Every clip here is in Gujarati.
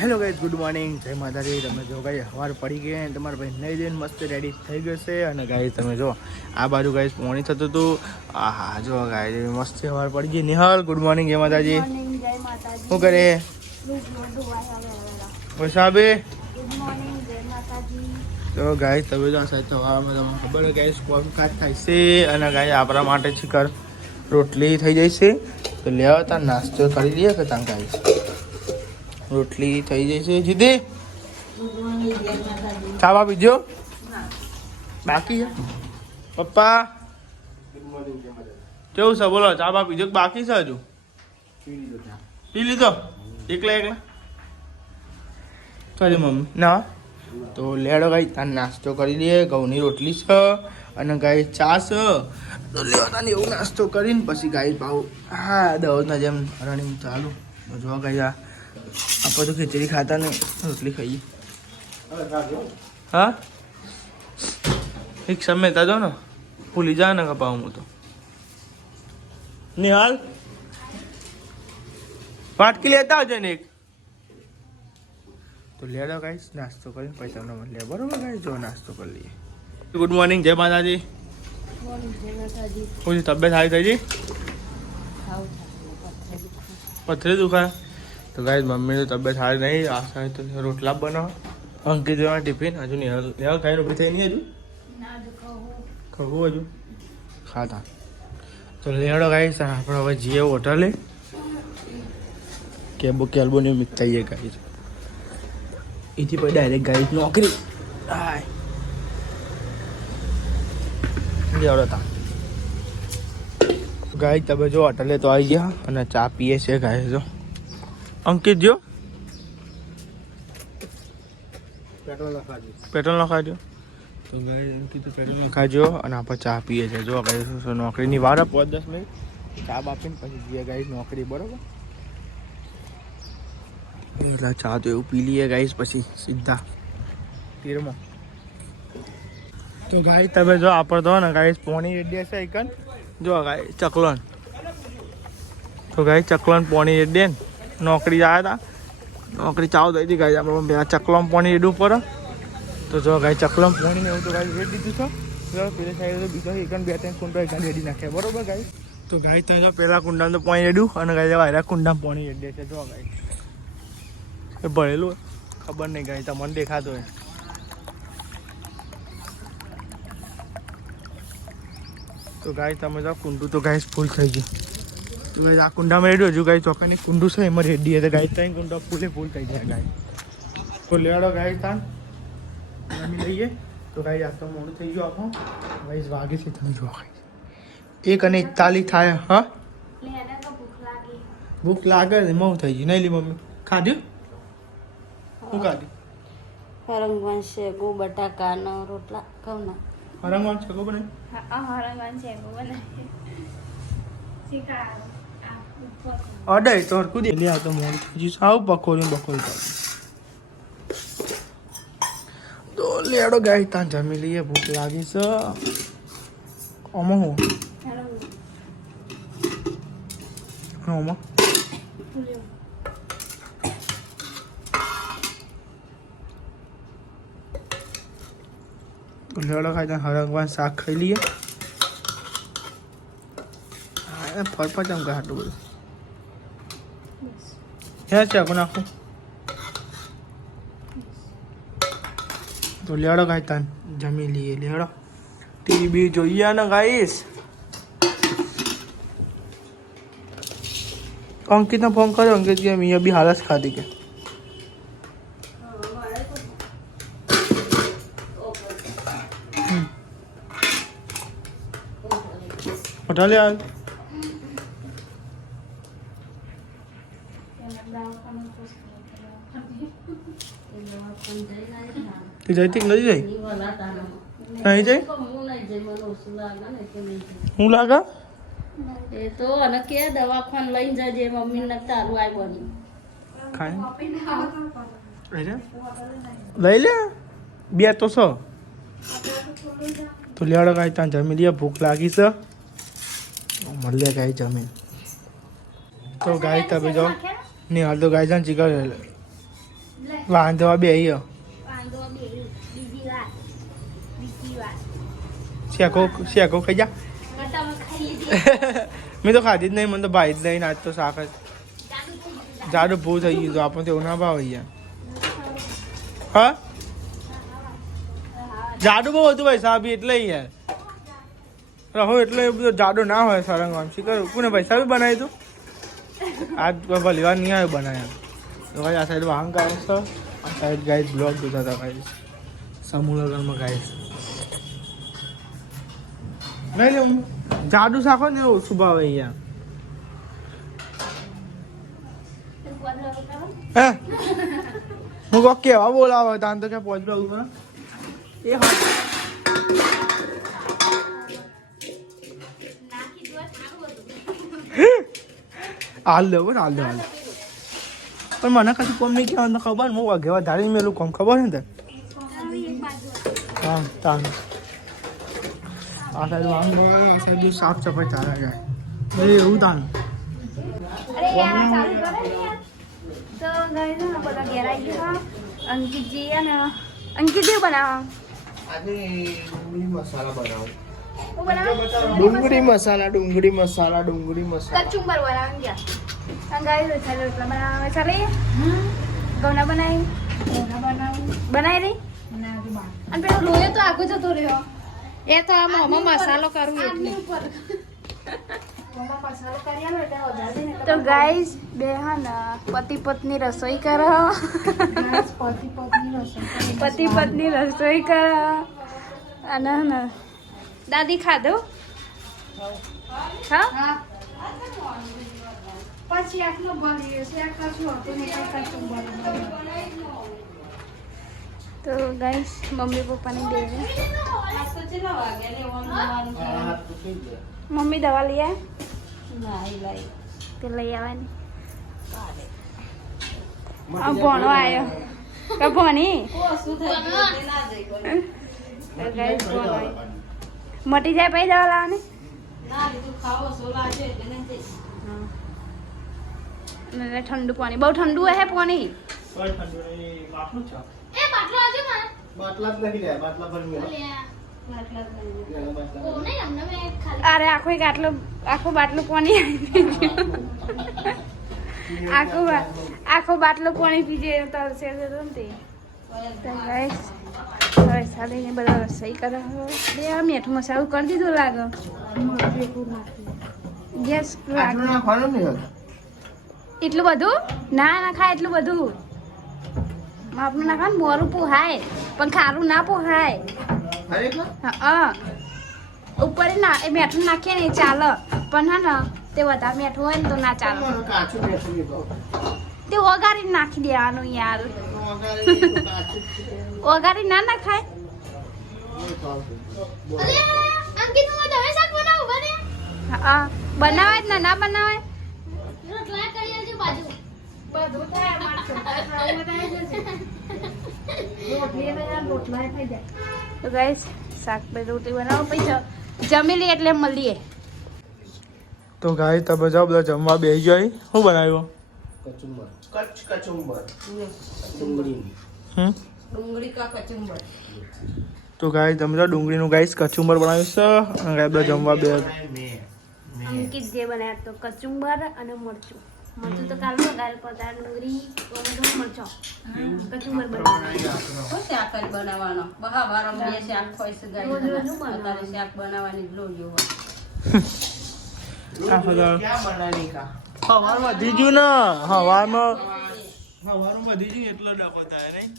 હેલો ગાઈઝ, ગુડ મોર્નિંગ, જય માતાજી. તમે જો ગાઈ સવાર પડી ગઈ અને તમારા ભાઈ નહીં જઈને મસ્ત રેડી થઈ ગયો છે. અને ગાઈઝ તમે જો આ બાજુ ગાઈઝ પોણી થતું હતું. હા જો ગાઈઝ મસ્ત સવાર પડી ગઈ. નિહાલ ગુડ મોર્નિંગ, જય માતાજી. શું કરે વસાબે? તો ગાઈઝ તમે જો સાહેબ સવારમાં તમને ખબર છે ગાઈઝ કોમકાજ થાય છે. અને ગાઈઝ આપણા માટે શિખર રોટલી થઈ જાય છે. તો લેવા તાર નાસ્તો કરી લઈએ કે તાર ગાઈઝ રોટલી થઈ જાય છે. જીદી ચા પીજો બાકી છે પપ્પા કેવું છે બોલો? ચા પીજો બાકી છે હજુ? પી લીધો એકલા કરી મમ્મી ના. તો લેડો ગાઈ તાર નાસ્તો કરી દઈએ. ઘઉંની રોટલી છે અને ગાય ચા છે. તો લેવા તાને એવું નાસ્તો કરીને પછી ગાય પાવ હા દવના જેમ રનિંગ ચાલુ. જો ગાઈ આપણે તો ખીચડી ખાતા ને રોટલી ખાઈએ. હા એક સમય તા જો ને ભૂલી જા ને કપાવ હું તો નિહાલ વાટકી લેતા આવજો ને એક. તો લેડો ગાઈસ નાસ્તો કરીને પછી તમને મળીએ બરોબર ગાઈસ. જો નાસ્તો કરી લઈએ. ગુડ મોર્નિંગ, જય માતાજી. કોઈ તબિયત સારી થઈ ગઈ? પથરી દુખાય? તો ગાઈસ મમ્મીની તબિયત સારી નહીં. આ સારી તો રોટલા બનાવો. અંકિત જવા ટિફિન હજુ નહીં ખાઈને ઉભી થઈ નહીં હજુ ખવું હજુ ખાતા. તો લેડો ગાઈસ આપણે હવે જઈએ હોટલે. કેલ્બોની મિત થઈએ ગાઈસ. એથી પછી ડાયરેક્ટ ગાઈસ નોકરી. હાય લેવડો તા ગાઈસ તમે જો હોટલે તો આવી ગયા અને ચા પીએ છે ગાઈસ. જો અંકિત જો પેટ્રોલ નખાજો. તો ગાઈસ અંકિત પેટ્રોલ નખાજો અને આપણે ચા પીએ છે. જો ગાઈસ નોકરીની વાર 5-10 મિનિટ ચા આપીને પછી જઈએ ગાઈસ નોકરી બરોબર. એટલે ચા તો એવું પી લઈએ ગાઈસ પછી સીધા તીરમાં. તો ગાઈસ તમે જો આપણે તો ને ગાઈસ પોણી રેડી હશે એકન. જો ગાઈસ ચકલોન તો ગાઈસ ચકલોન પોણી રેડી ને નોકરી આવ્યા હતા. નોકરી ચાલુ થઈ હતી ગાઈસ. આપણે ચકલોમ પોણી રેડવું પડે. તો જો ગાઈસ ચકલોમ પોણી એવું તો ગાઈસ રેડી દીધું છે. પેલી સાઈડ તો બીજો એકન 2-3 કુંડા એકન રેડી નાખ્યા બરોબર ગાઈસ. તો ગાઈસ તમે જો પેલા કુંડામાં તો પોણી રેડ્યું અને ગાઈસ વાયરા કુંડામાં પોણી રેડી છે. જો ગાઈસ એ ભરેલું ખબર નહીં ગાઈસ તમને દેખાતો હોય. તો ગાઈસ તમે જો કુંડું તો ગાઈસ ફૂલ થઈ ગયું. તો ગાઈસ આ કુંડામાં રેડ્યું હજુ ગાઈસ ચોખાની કુંડું છે એમાં રેડી છે. ગાઈસ 3 કુંડા ફૂલ થઈ જાય ગાઈસ. તો લેડો ગાઈસ તાન જમી લઈએ. તો ગાઈસ આ તો મોડું થઈ ગયું આખું ગાઈસ. વાગે છે તમે જો ગાઈસ 1:41 થાય. હા ભૂખ લાગે ને મઉ થઈ ગયું નહીં લી મમ્મી ખાધ્યું શું ખાધું? હરંગવાન શેગો બટાકાનો રોટલા ખાવ ના. હરંગવાન શેગો બને? હા હરંગવાન શેગો બને. અડે તો કુદી લે. આ તો મોડું થઈ ગયું. સાવ બકોરી તો લેડો ગાય તાન જમી લઈએ. ભૂખ લાગી છે આમાં હું આમાં લેડો ખાઈ ત્યાં હરંગવાન શાક ખાઈ લઈએ. હા ફરફર ચમ કે આટલું બધું હે ચાકુ નાખું. તો લેડો ખાઈ તાન જમી લઈએ. લેડો ટીવી જોઈએ ને ગાઈસ. અંકિતને ફોન કર્યો. અંકિત કે અહીંયા બી હાલત ખાધી કે હોટલે હાલ તે જઈતી નથી જઈ નહીં જઈ હું લાગા એ તો અને કે દવાખાન લઈને જજે મમ્મી ને તારું આઈ બની ખાય લઈ લે 2 તો છો. તો લેડો કાંઈ ત્યાં જમી લઈએ. ભૂખ લાગી છે મળીએ ગાય જમીન. તો ગાય તમે જાઓ નહીં હાલ તો ગાય જાન ચીકર વાંધો બે શેકો ખાઈ જા મેં તો ખાધી જ નહીં મને તો ભાઈ જ લઈને આજ તો શાક જ જાડું ભૂ થઈ ગયું તો આપણને તો એવું ના ભાવે યાર હા જાડું બહુ હતું ભાઈ સાહેબ એટલે યાર રહો એટલે એ બધું જાડું ના હોય સરંગ આમ શી કરું કોને ભાઈ સાહેબ બનાવી તું આજ કોઈ ભલી વાર નહીં આવ્યું બનાવ્યા તો ભાઈ આ સાઈડ વાહન કાઢે છે આ સાઈડ ગાય બ્લોગ જોતા હતા ભાઈ સમૂહ લગ્નમાં ગાય નહીં લે જાડું શાક હોય ને ઓછું ભાવે યાર હે હું કોક કેવા બોલાવો તાન તો ક્યાં પહોંચવા ઉભા એ હા હાલ દે પણ મને કશું કોમ નહીં કહેવાનું ખબર ને હું વાઘેવા ધારી મેલું કોમ ખબર ને તે હા તાન આ સાઈડ વાંગ બગાડે આ સાઈડ સાફ સફાઈ ચાલે જાય એવું તાન તો ગાઈસ ને બધા ઘેર આવી ગયા અંકિતજી અને અંકિતજી બનાવવા આજે ડુંગળી મસાલા બનાવો હું બનાવું ડુંગળી મસાલા કચુંબર બનાવવા ગયા અને ગાઈસ ચાલો એટલા બનાવવા ચાલે ગૌના બનાવી રહી અને પેલો લોહી તો આગળ જતો રહ્યો એ તો આ મોમાં મસાલો કરવું એટલે તો ગાઈસ બે હા ને પતિ પત્ની રસોઈ કરો પતિ પત્ની રસોઈ કરો અને ને દાદી ખાધો હા પછી આટલો બની છે આ કશું હતું નહીં તો ગાઈસ મમ્મી પપ્પાની બે મમ્મી દવા લઈ આવે તે લઈ આવવાની આ ભણો આવ્યો કે ભણી મટી જાય પછી દવા લાવવાની ઠંડુ પાણી બહુ ઠંડુ હે પાણી અરે આખો બાટલો પાણી આખો બાટલો પાણી પીજે તરસે ને હવે સાલીને બધા રસોઈ કરે બે મીઠું મસાલું કરી દીધું લાગે ગેસ એટલું બધું ના ખાય એટલું બધું માપનું ના ખાય મોરું પોહાય પણ ખારું ના પોહાય હા ઉપર ના એ મીઠું નાખીએ ને ચાલે પણ હા ને તે વધારે મીઠું હોય ને તો ના ચાલે તે વઘારી નાખી દેવાનું યાર વઘારી ના નાખાય હા બનાવાય જ ના બનાવાય તો ગાઈસ શાક પર રોટી બનાવો પછી જમી લઈએ એટલે મળીએ તો ગાય તમે જાઓ બધા જમવા બેસી જાય શું બનાવ્યું તો ગાય તમે જાઓ ડુંગળીનું ગાઈસ કચુંબર બનાવ્યું છે અને ગાય બધા જમવા બે અંકિત જે બનાવ્યા તો કચુંબર અને મરચું તો કાલ વગાર પતા ડુંગળી મરચો કચુંબર બનાવવાનો બહાવારો બે શાક હોય છે ગાય શાક બનાવવાની જ લોજો હવારમાં વધી ગયું ને હવારમાં વધી ગયું એટલો ડખો થાય નહીં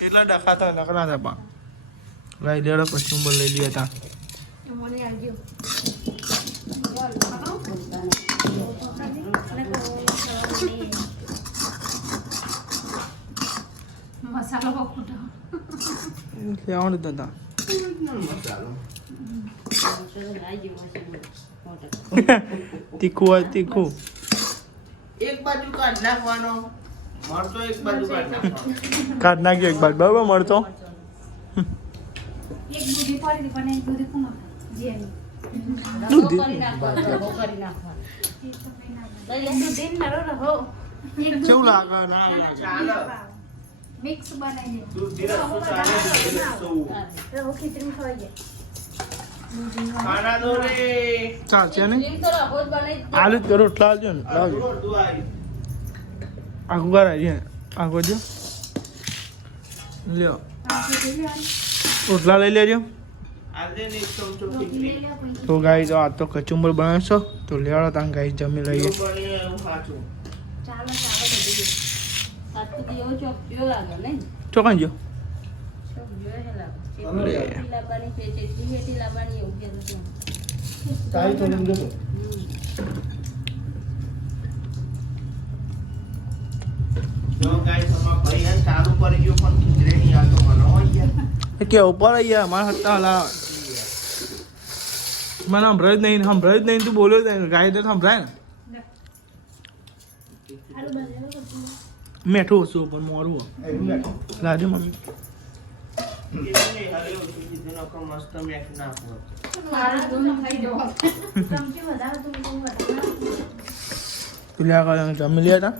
એટલા ડખા થાય નકરા થાય પણ ગાય લેડો કચુંબર લઈ લઈએ તા મસાલો બકુટો લેવાનું દાદા તીખું હોય તીખું એક બાજુ કાઢ નાખવાનો મરચો એક બાજુ કાઢ નાખવાનો કાઢ નાખ્યો એક બાજુ બરાબર મળતો એક દૂધી પડી હતી પણ એક દૂધી કોણ જે રવો કરી નાખવાનો, રવો કરી નાખવાનો. લઈ લે. દૂધી નરો રહો કેવું લાગે ના લાગે ચાલે મિક્સ બનાવી દૂધ રસ્તો ચાલે દૂધ રસ્તો દે રહો ખીચડી ખવાઈ જાય ખાના દો રે ચાલશે ને લીમ તો રવો જ બનાવી દે. આલુ જ કરો એટલા આવજો ને લાવજો અડધું આવી આખું કરાય આખું જો લ્યો રોટલા લઈ લેજો આજે ને એક ચમચો ખીચડી તો ગાઈ તો આ તો કચુંબર બનાવશો તો લેવાડો તાન ગાઈ જમી લઈએ એવું બને એવું સાચું ચાલો ચાલો બધી આટલું જેવો ચોપ્યો લાગે નહીં ચોકાઈ જો ચોપ્યો હે લાગે લે. ચેટલી લાવવાની છે ચેટલી હેઠી લાવવાની એવું કહેતું હતું. તાઈ તો લઈ લો જો ગાઈસ અમાર ભાઈ હે ચાલુ કરી ગયો પણ ખીચડી નહીં આવતો બનાવો યાર કે ઉપર અહીંયા મારા હત્તા હલા મને સંભળાય જ નહીં તું બોલ્યો જ નહીં ગાય તો સંભળાય ને મેઠું ઓછું પણ મોરું લાજો મમ્મી ખીચડી હરે ઓછું કીધું નકર મસ્ત મેક નાખો મારું દૂધ ખાઈ જાઓ. ચમચી વધારે તું વધારે તું લ્યા કરે જમી લે તા